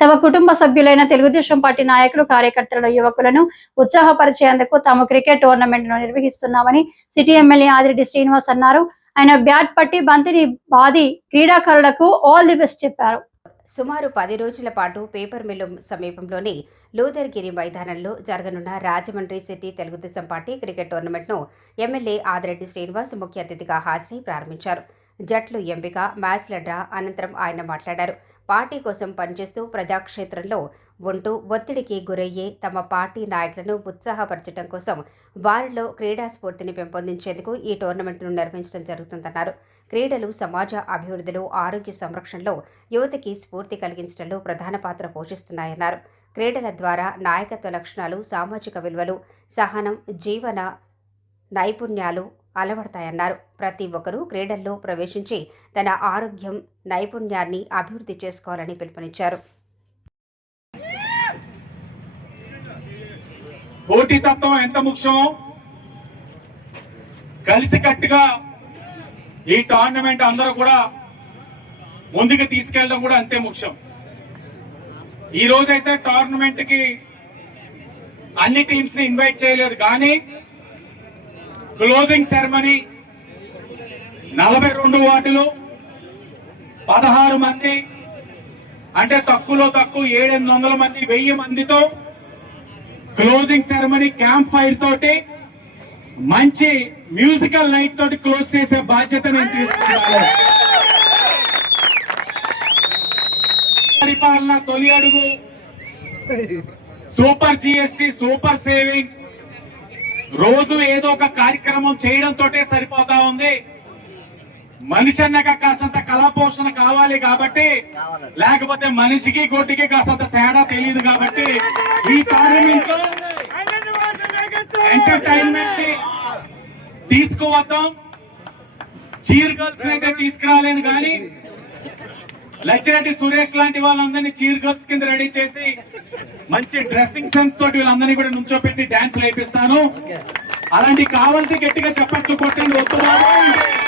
తమ కుటుంబ సభ్యులైన తెలుగుదేశం పార్టీ నాయకులు, కార్యకర్తల, యువకులను ఉత్సాహపరిచేందుకు తాము క్రికెట్ టోర్నమెంట్ను నిర్వహిస్తున్నామని సిటీ ఎమ్మెల్యే ఆదిరెడ్డి శ్రీనివాస్ అన్నారు. ఆయన బ్యాట్ పట్టి బంతిని బాది క్రీడాకారులకు ఆల్ ది బెస్ట్ చెప్పారు. సుమారు 10 రోజుల పాటు పేపర్ మిల్లు సమీపంలోని లూథర్గిరి మైదానంలో జరగనున్న Rajahmundry city Telugu Desam party cricket టోర్నమెంట్ను ఎమ్మెల్యే ఆదిరెడ్డి శ్రీనివాస్ ముఖ్య అతిథిగా హాజరై ప్రారంభించారు. జట్లు ఎంపిక, మ్యాచ్ల డ్రా అనంతరం ఆయన మాట్లాడారు. పార్టీ కోసం పనిచేస్తూ ప్రజాక్షేత్రంలో ఉంటూ ఒత్తిడికి గురయ్యే తమ పార్టీ నాయకులను ఉత్సాహపరచడం కోసం వారిలో క్రీడా స్ఫూర్తిని పెంపొందించేందుకు ఈ టోర్నమెంట్ను నిర్వహించడం జరుగుతుందన్నారు. క్రీడలు సమాజ అభివృద్ధిలో, ఆరోగ్య సంరక్షణలో, యువతకి స్ఫూర్తి కలిగించడంలో ప్రధాన పాత్ర పోషిస్తున్నాయన్నారు. క్రీడల ద్వారా నాయకత్వ లక్షణాలు, సామాజిక విలువలు, సహనం, జీవన నైపుణ్యాలు అలవడతాయన్నారు. ప్రతి ఒక్కరూ క్రీడల్లో ప్రవేశించి తన ఆరోగ్యం, నైపుణ్యాన్ని అభివృద్ధి చేసుకోవాలని పిలుపునిచ్చారు. పోటీతత్వం ఎంత ముఖ్యమో కలిసికట్టుగా ఈ టోర్నమెంట్ అందరూ కూడా ముందుకు తీసుకెళ్ళడం కూడా అంతే ముఖ్యం. ఈ రోజైతే టోర్నమెంట్ కి అన్ని టీమ్స్ ని ఇన్వైట్ చేయలేదు, కానీ క్లోజింగ్ సెరమనీ 42 వాటిలో 16 మంది, అంటే తక్కువలో తక్కువ 700-800 మంది, 1000 మందితో క్లోజింగ్ సెరమనీ క్యాంప్ ఫైర్ తోటి మంచి మ్యూజికల్ నైట్ తోటి క్లోజ్ చేసే బాధ్యత నేను తీసుకున్నాను. పరిపాలన తొలి అడుగు, సూపర్ జిఎస్టి, సూపర్ సేవింగ్స్, రోజు ఏదో ఒక కార్యక్రమం చేయడంతో సరిపోతా ఉంది. మనిషి అన్నాక కాసంత కళాపోషణ కావాలి కాబట్టి, లేకపోతే మనిషికి గొడ్డికి కాసంత తేడా తెలియదు కాబట్టి ఈ టోర్నమెంట్ ఎంటర్టైన్మెంట్ ని తీసుకువద్దాం. చీర్ గర్ల్స్ అయితే తీసుకురాలేను, కానీ లచ్చిరెడ్డి సురేష్ లాంటి వాళ్ళందరినీ చీర్ గర్ల్స్ కింద రెడీ చేసి మంచి డ్రెస్సింగ్ సెన్స్ తోటి వీళ్ళందరినీ కూడా నుంచోపెట్టి డాన్స్ వేపిస్తాను. అలాంటి కావాల్సి గట్టిగా చప్పట్లు కొట్టండి. వస్తున్నారు.